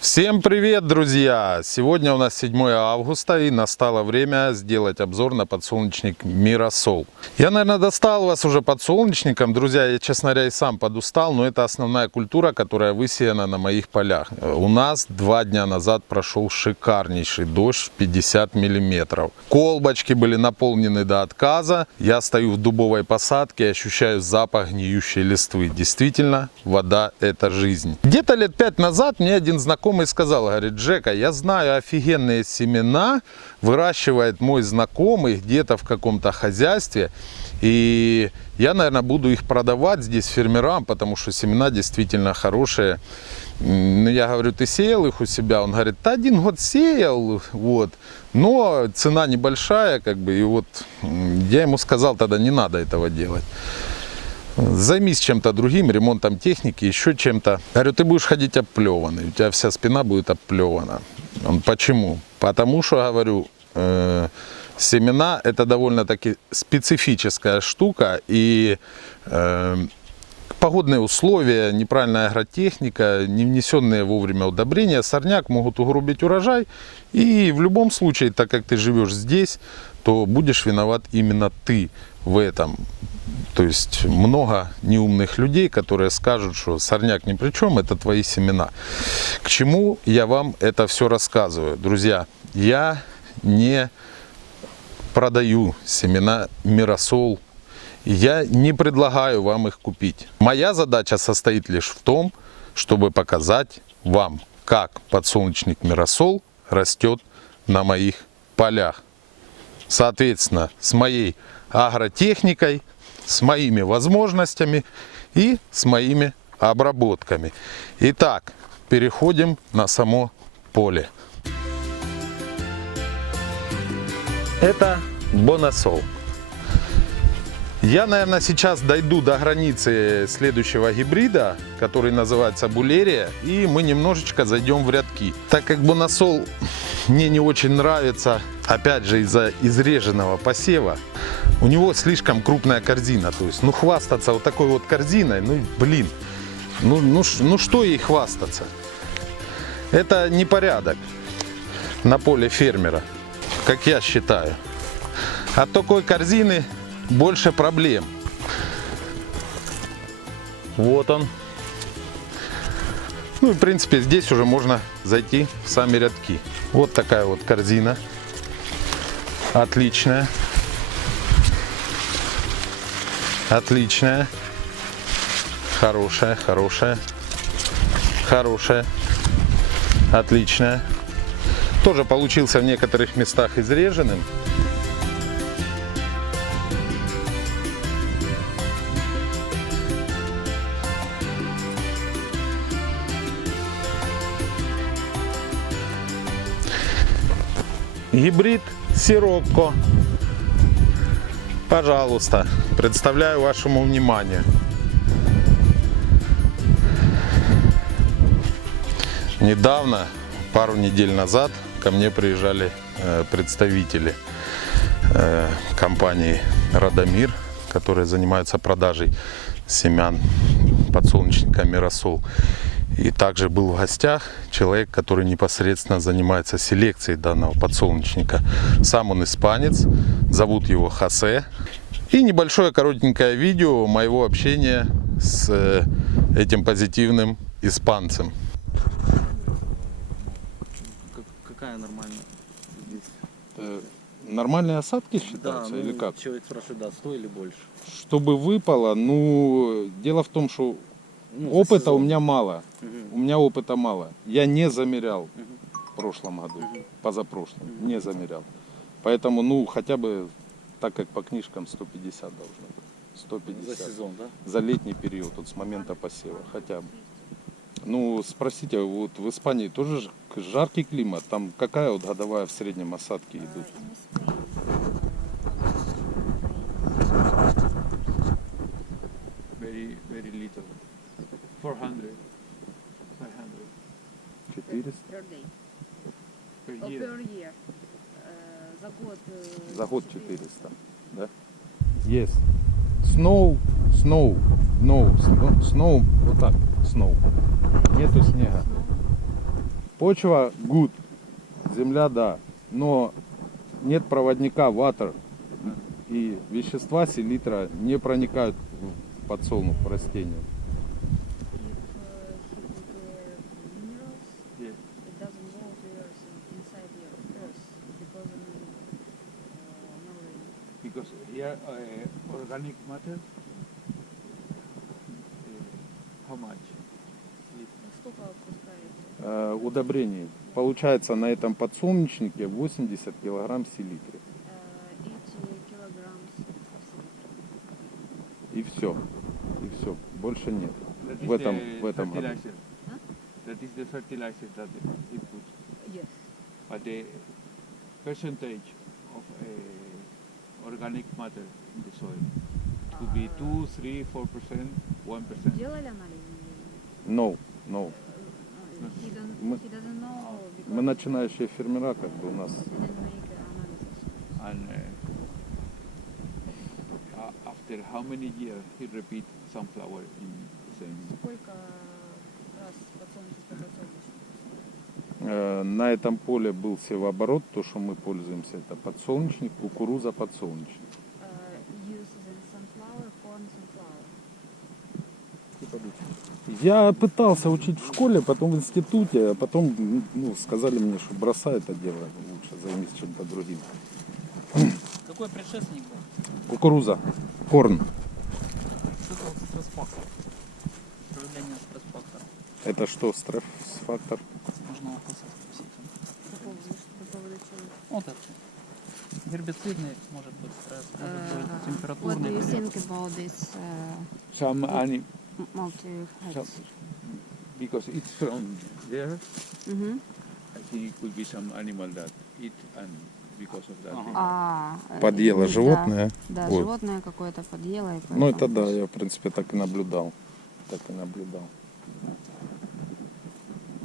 Всем привет, друзья! Сегодня у нас 7 августа и настало время сделать обзор на подсолнечник Мирасол. Я, наверное, достал вас уже подсолнечником. Друзья, я, честно говоря, и сам подустал, но это основная культура, которая высеяна на моих полях. У нас 2 дня назад прошел шикарнейший дождь в 50 миллиметров. Колбочки были наполнены до отказа. Я стою в дубовой посадке и ощущаю запах гниющей листвы. Действительно, вода – это жизнь. Где-то лет 5 назад мне один знакомый сказал, говорит: Жека, я знаю офигенные семена, выращивает мой знакомый где-то в каком-то хозяйстве, и я, наверное, буду их продавать здесь фермерам, потому что семена действительно хорошие. Ну, я говорю: ты сеял их у себя? Он говорит: да, 1 год сеял, вот, но цена небольшая, как бы, и вот я ему сказал, тогда не надо этого делать. Займись чем-то другим, ремонтом техники, еще чем-то. Говорю: ты будешь ходить обплеванный, у тебя вся спина будет обплевана. Он: почему? Потому что, говорю, семена это довольно-таки специфическая штука, и погодные условия, неправильная агротехника, не внесенные вовремя удобрения, сорняк могут угробить урожай. И в любом случае, так как ты живешь здесь, то будешь виноват именно ты в этом. То есть много неумных людей, которые скажут, что сорняк ни при чем, это твои семена. К чему я вам это все рассказываю? Друзья, я не продаю семена Мирасол, я не предлагаю вам их купить. Моя задача состоит лишь в том, чтобы показать вам, как подсолнечник Мирасол растет на моих полях. Соответственно, с моей агротехникой, с моими возможностями и с моими обработками. Итак, переходим на само поле. Это Бонасол. Я, наверное, сейчас дойду до границы следующего гибрида, который называется Булерия, и мы немножечко зайдем в рядки. Так как Бонасол мне не очень нравится, опять же, из-за изреженного посева, у него слишком крупная корзина. То есть, хвастаться вот такой вот корзиной, блин, что ей хвастаться? Это непорядок на поле фермера, как я считаю. От такой корзины больше проблем. Вот он. В принципе, здесь уже можно зайти в сами рядки. Вот такая вот корзина. Отличная. Отличная. Хорошая, хорошая. Хорошая. Отличная. Тоже получился в некоторых местах изреженным. Гибрид Сирокко. Пожалуйста, представляю вашему вниманию. Недавно, пару недель назад, ко мне приезжали представители компании Радомир, которые занимаются продажей семян подсолнечника Мирасол. И также был в гостях человек, который непосредственно занимается селекцией данного подсолнечника. Сам он испанец, зовут его Хосе. И небольшое коротенькое видео моего общения с этим позитивным испанцем. Какая нормальная здесь? Нормальные осадки считаются, да, или как? Человек спрашивает, да, 100 или больше. Чтобы выпало, дело в том, что опыта у меня мало. У меня опыта мало. Я не замерял в прошлом году, позапрошлом, не замерял. Поэтому, хотя бы, так как по книжкам, 150 должно быть. 150. За сезон, да? За летний период, вот с момента посева, хотя бы. Спросите, вот в Испании тоже жаркий климат, там какая вот годовая в среднем осадки идут? Very little. 400, 500 400? Per day. per Or year. per year. За год. За год 400, да? Есть. Snow, вот так, snow. Нету снега. Почва good, земля да, но нет проводника water и вещества селитра не проникают в подсолнух, в растения. Yes. It doesn't go to earth inside your earth because no rain. Because here organic matter, how much? Сколько отпускаете? Удобрений. Получается на этом подсолнечнике 80 килограмм селитры. Эти килограмм И все. И все. Больше нет. That is В этом, the в этом году. fertilizer. Huh? That is the fertilizer that they put. Yes. But the percentage of organic matter in the soil could be 2, 3, 4%, 1%. Делали анализ? No, no. He Мы- doesn't know because Мы начинающие фермера, как бы у нас. he didn't make analysis. And after how many years he repeat sunflower in the same? Сколько раз подсолнечник по подсолнечнику? На этом поле был севооборот, то, что мы пользуемся, это подсолнечник, кукуруза, подсолнечник. Use the sunflower, corn, sunflower. Я пытался учить в школе, потом в институте, а потом сказали мне, что бросай это дело, лучше займись чем-то другим. Какой предшественник был? Кукуруза, корн, Что это вот стресс-фактор? Проявление стресс-фактора. это что, стресс-фактор? Можно вопросы спросить. По поводу чего? Вот это. Гербицидный может быть стресс, может быть What do температурный you период. think about this Some multi because it's from there, Мгм. I think it could be some animal that eat and because of that. Подъело Да, животное. Да, Вот. животное какое-то подъело. И Ну это поэтому- да, я в принципе так и наблюдал. Так и наблюдал.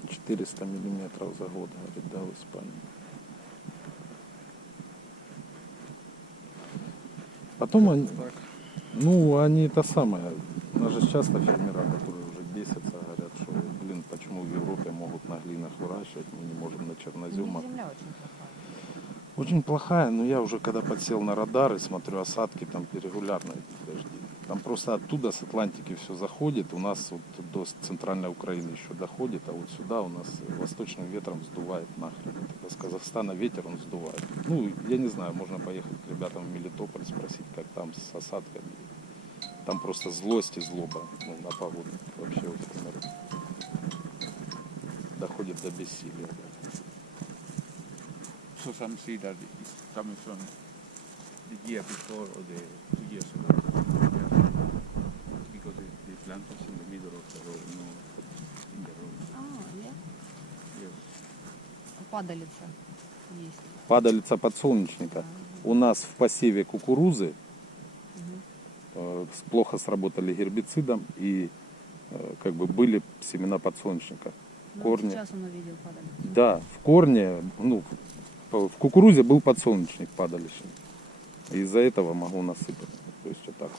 400 миллиметров за год, говорит, да, в Испании. Потом они, они это самое, у нас же часто фермера, которые уже бесятся, говорят, что, блин, почему в Европе могут на глинах выращивать, мы не можем на черноземах. Земля очень плохая. Очень плохая, но я уже когда подсел на радар и смотрю осадки, там регулярно идут дожди. Там просто оттуда с Атлантики все заходит, у нас вот до центральной Украины еще доходит, а вот сюда у нас восточным ветром сдувает нахрен. Это с Казахстана ветер, он сдувает. Ну, я не знаю, можно поехать к ребятам в Мелитополь, спросить, как там с осадками. Там просто злость и злоба на погоду вообще у фермеров. Доходит до бессилия. So some see that it's coming from the year before or the 2 years ago. Because the plant is in the middle of the road, no in the road. Нет? Yes. Падалица есть. Падалица подсолнечника. У нас в посеве кукурузы плохо сработали гербицидом и как бы были семена подсолнечника. Ну, Корни. сейчас он увидел падалицу. Да, в корне, в кукурузе был подсолнечник падалищный. И из-за этого могу насыпать. То есть вот так.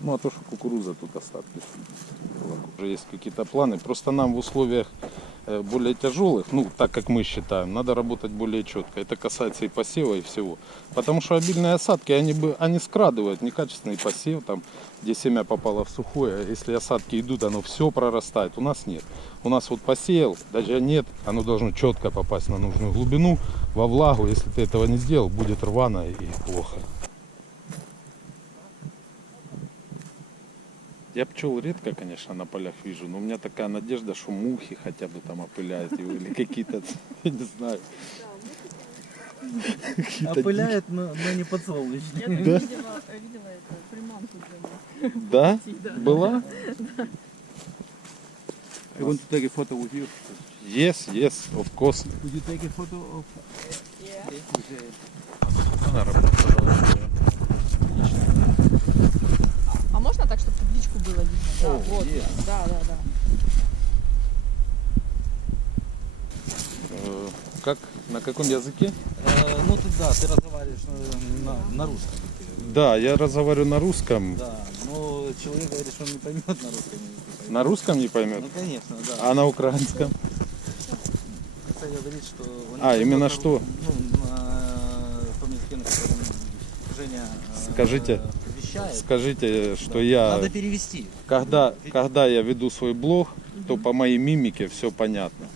Ну а то, что кукуруза тут остатки. Уже есть какие-то планы. Просто нам в условиях более тяжелых, так как мы считаем, надо работать более четко. Это касается и посева, и всего. Потому что обильные осадки, они скрадывают некачественный посев, там, где семя попало в сухое. Если осадки идут, оно все прорастает. У нас нет. У нас вот посеял, даже нет, оно должно четко попасть на нужную глубину, во влагу. Если ты этого не сделал, будет рвано и плохо. Я пчел редко, конечно, на полях вижу, но у меня такая надежда, что мухи хотя бы там опыляют его или какие-то, я не знаю. Какие-то Опыляет, но не подсолнечник. Я видела это, приманку для них. Да? Была? I want to take a photo with you. Yes, yes, of course. Would you take a photo of Она работает. А можно так, чтобы табличку было видно? Да, вот. Да. Как? На каком языке? Ну ты да, ты разговариваешь на русском. Да, я разговариваю на русском. Да, но человек говорит, что он не поймет на русском языке. На русском не поймет, Ну конечно, да. а на украинском? просто говорит, что... он А, именно на- что? Ну, на том языке, на котором Женя Скажите. вещает. Скажите, что я, Надо перевести. когда я веду свой блог, то по моей мимике все понятно.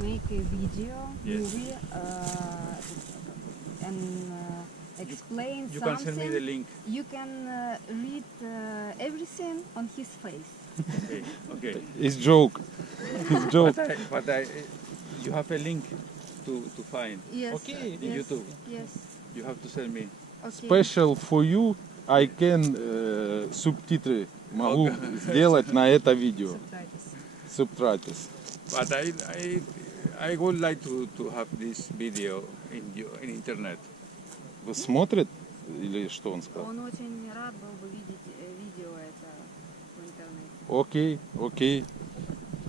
Make a video, Yes. movie, and explain You can send me the something. link. You can read everything on his face. Okay. Okay. It's joke. It's joke. You have a link to find Yes. Окей. in Yes. YouTube. Yes. You have to send me. Okay. Special for you, I can субтитры могу сделать на это видео. Subtitles. But I would like to have this video in internet. Вы смотрит или что он сказал? Он очень рад был бы видеть видео это в интернете. Окей, окей.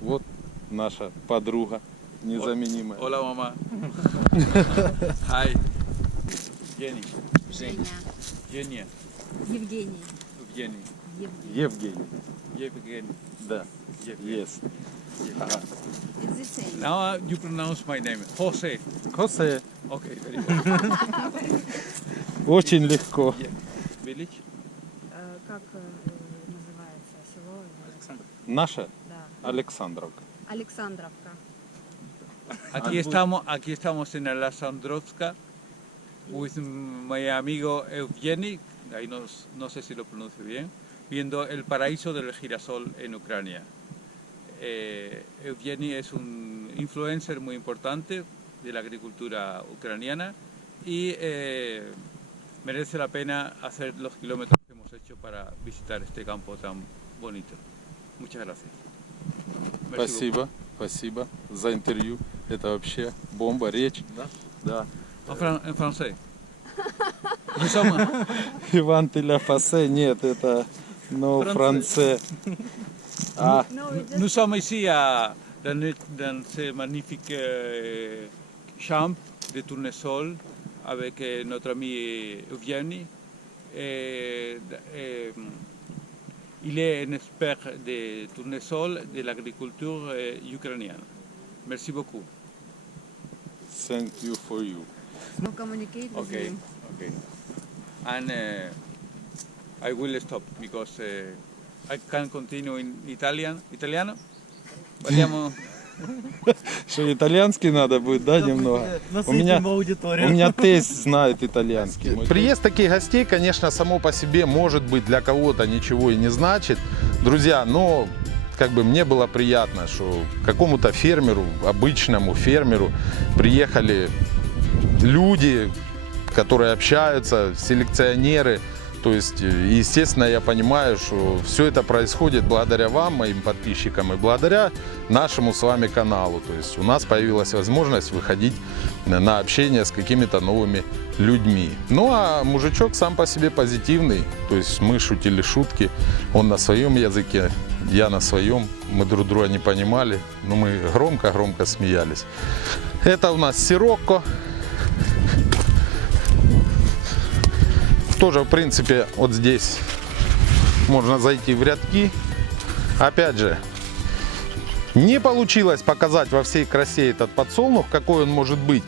Вот наша подруга незаменимая. Hola, mamá. Hi. Jenny. Женя. Genia. Евгений. Evgeny. Евгений. Evgeny. Да. Evgeny. Yes. Ага. It's the same. Now you pronounce my name. Jose. Хосе. Okay, very good. Очень легко. Village? Как называется село? Наша Да. Александровка. Александровка. Aquí estamos en Alexandrovska with my amigo Evgeny, ahí no sé si lo pronuncio bien, viendo el paraíso del girasol en Ucrania. Evgeny es un influencer muy importante de la agricultura ucraniana y merece la pena hacer los kilómetros que hemos hecho para visitar este campo tan bonito. Muchas gracias. Merci Спасибо, спасибо за интервью. Это вообще бомба, речь. Да? Да. beaucoup. En français. Nous sommes, Иван Теляфасе, нет, это но франце. А, No, we just nous sommes ici dans ce magnifique champ de tournesol avec notre ami Evgeny. Il est un expert de tournesol de l'agriculture ukrainienne. Merci beaucoup. thank you for you. no communicate with Okay, him. okay. And I will stop because I can continue in Italiano? Parliamo... Что, итальянский надо будет, да, немного? У меня тесть знает итальянский. Приезд таких гостей, конечно, само по себе, может быть, для кого-то ничего и не значит. Друзья, но как бы мне было приятно, что какому-то фермеру, обычному фермеру приехали люди, которые общаются, селекционеры. То есть, естественно, я понимаю, что все это происходит благодаря вам, моим подписчикам, и благодаря нашему с вами каналу. То есть у нас появилась возможность выходить на общение с какими-то новыми людьми. Ну а мужичок сам по себе позитивный. То есть мы шутили шутки, он на своем языке, я на своем. Мы друг друга не понимали, но мы громко-громко смеялись. Это у нас сирокко. Тоже, в принципе, вот здесь можно зайти в рядки. Опять же, не получилось показать во всей красе этот подсолнух, какой он может быть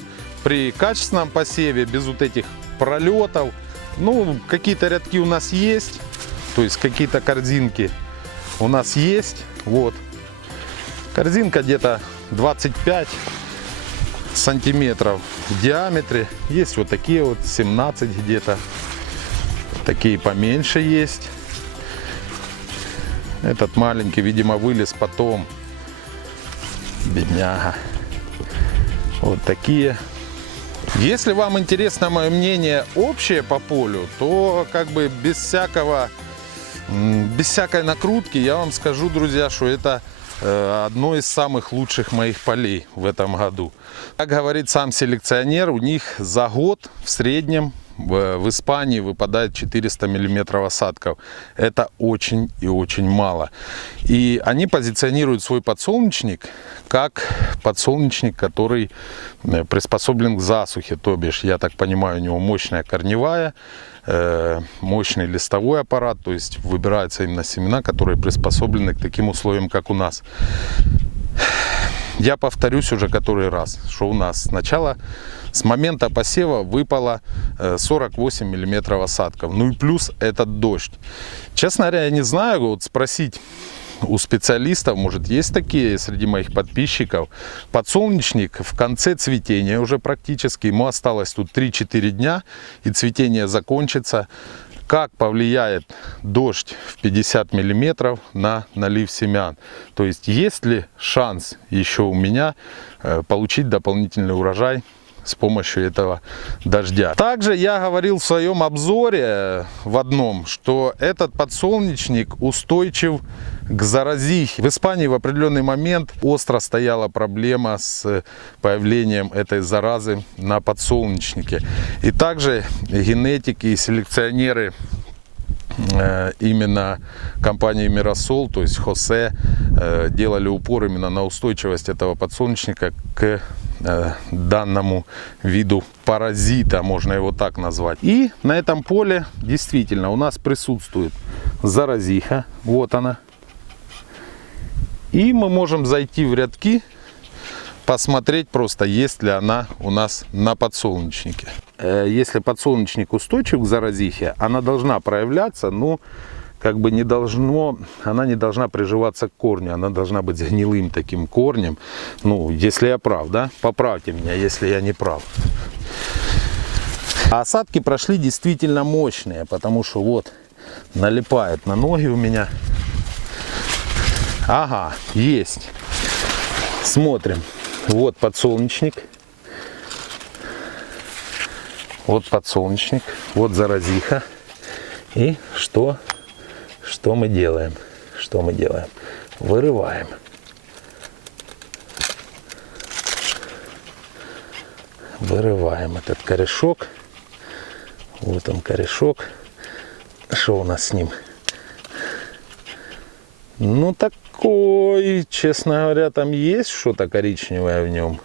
при качественном посеве, без вот этих пролетов. Ну, какие-то рядки у нас есть, то есть какие-то корзинки у нас есть. Вот. Корзинка где-то 25 сантиметров в диаметре. Есть вот такие вот 17 где-то. Такие поменьше есть. Этот маленький, видимо, вылез потом. Бедняга. Вот такие. Если вам интересно мое мнение общее по полю, то как бы без всякой накрутки я вам скажу, друзья, что это одно из самых лучших моих полей в этом году. Как говорит сам селекционер, у них за год в среднем в Испании выпадает 400 миллиметров осадков. Это очень и очень мало. И они позиционируют свой подсолнечник как подсолнечник, который приспособлен к засухе. То бишь, я так понимаю, у него мощная корневая, мощный листовой аппарат. То есть выбираются именно семена, которые приспособлены к таким условиям, как у нас. я повторюсь уже который раз, что у нас сначала с момента посева выпало 48 миллиметров осадков. Ну и плюс этот дождь. Честно говоря, я не знаю, вот спросить у специалистов, может, есть такие среди моих подписчиков. Подсолнечник в конце цветения уже практически. Ему осталось тут 3-4 дня, и цветение закончится. Как повлияет дождь в 50 миллиметров на налив семян? То есть ли шанс еще у меня получить дополнительный урожай с помощью этого дождя? Также я говорил в своем обзоре в одном, что этот подсолнечник устойчив к заразихе. В Испании в определенный момент остро стояла проблема с появлением этой заразы на подсолнечнике. И также генетики и селекционеры именно компании Мирасол, то есть Хосе, делали упор именно на устойчивость этого подсолнечника к данному виду паразита, можно его так назвать. И на этом поле действительно у нас присутствует заразиха, вот она. И мы можем зайти в рядки, посмотреть просто, есть ли она у нас на подсолнечнике. Если подсолнечник устойчив к заразихе, она должна проявляться, но как бы она не должна приживаться к корню, она должна быть гнилым таким корнем. Ну, если я прав, да? Поправьте меня, если я не прав. А осадки прошли действительно мощные, потому что вот налипает на ноги у меня. Ага, есть. Смотрим. Вот подсолнечник. Вот подсолнечник. Вот заразиха. И что мы делаем? Что мы делаем? Вырываем. Вырываем этот корешок. Вот он корешок. Что у нас с ним? Ну такой, честно говоря, там есть что-то коричневое в нем.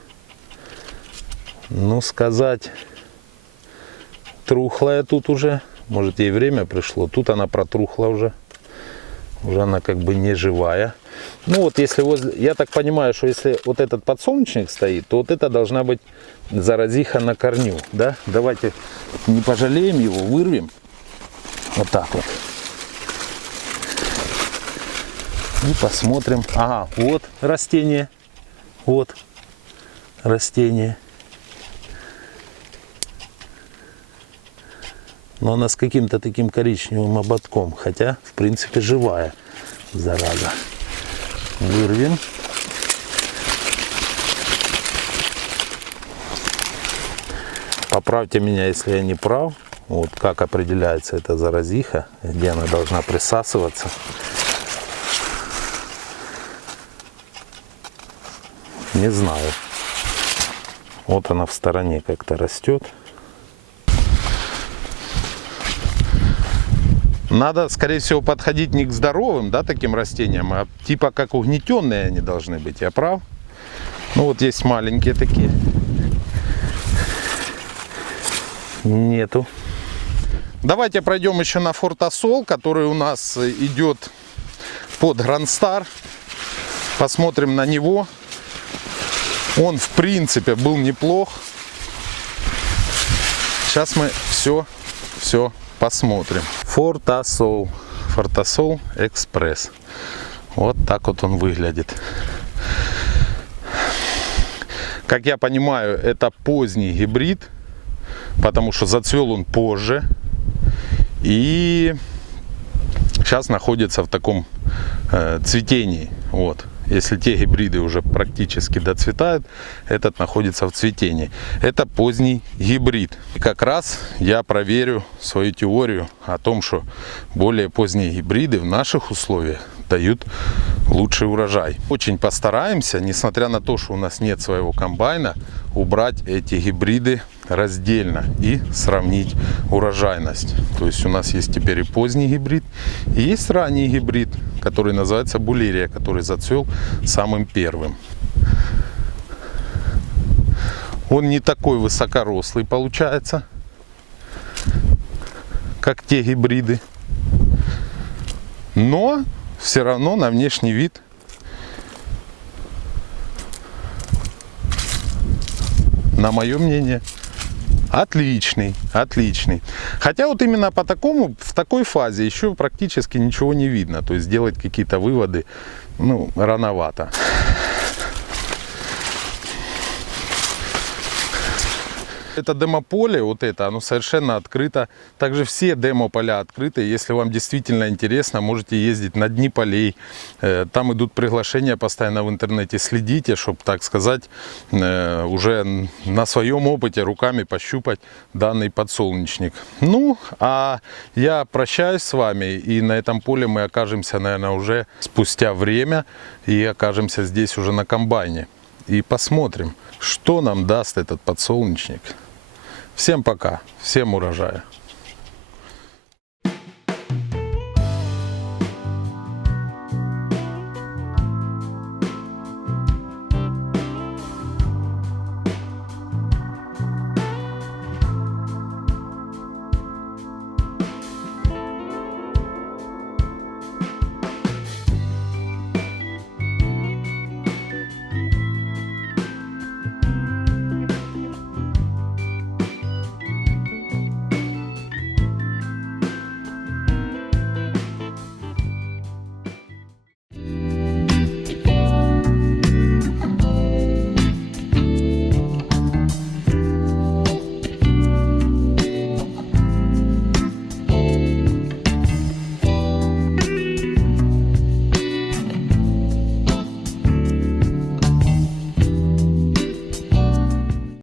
Ну сказать, трухлая тут уже. Может, ей время пришло. Тут она протрухла уже. Уже она как бы не живая. Ну вот если я так понимаю, что если вот этот подсолнечник стоит, то вот это должна быть заразиха на корню. Да? Давайте не пожалеем его, вырвем. Вот так вот. И посмотрим. Ага, вот растение. Вот растение. Но она с каким-то таким коричневым ободком. Хотя, в принципе, живая зараза. Вырвем. Поправьте меня, если я не прав. Вот как определяется эта заразиха, где она должна присасываться. Не знаю. Вот она в стороне как-то растет. Надо, скорее всего, подходить не к здоровым, да, таким растениям, а типа как угнетенные они должны быть. Я прав? Ну вот есть маленькие такие. Нету. Давайте пройдем еще на Фортасол, который у нас идет под Грандстар. Посмотрим на него. Он, в принципе, был неплох. Сейчас мы все посмотрим. Фортасол. Фортасол Экспресс. Вот так вот он выглядит. Как я понимаю, это поздний гибрид, потому что зацвел он позже. И сейчас находится в таком цветении. Вот. Если те гибриды уже практически доцветают, этот находится в цветении. Это поздний гибрид. И как раз я проверю свою теорию о том, что более поздние гибриды в наших условиях дают лучший урожай. Очень постараемся, несмотря на то, что у нас нет своего комбайна, убрать эти гибриды раздельно и сравнить урожайность. То есть у нас есть теперь и поздний гибрид, и есть ранний гибрид, который называется Булерия, который зацвел самым первым. Он не такой высокорослый получается, как те гибриды, но все равно на внешний вид на мое мнение, отличный, отличный. Хотя вот именно по такому, в такой фазе еще практически ничего не видно. То есть делать какие-то выводы, ну, рановато. Это демо-поле, вот это, оно совершенно открыто. Также все демо-поля открыты. Если вам действительно интересно, можете ездить на дни полей. Там идут приглашения постоянно в интернете. Следите, чтобы, так сказать, уже на своем опыте руками пощупать данный подсолнечник. Ну, а я прощаюсь с вами. И на этом поле мы окажемся, наверное, уже спустя время. И окажемся здесь уже на комбайне. И посмотрим, что нам даст этот подсолнечник. Всем пока, всем урожая.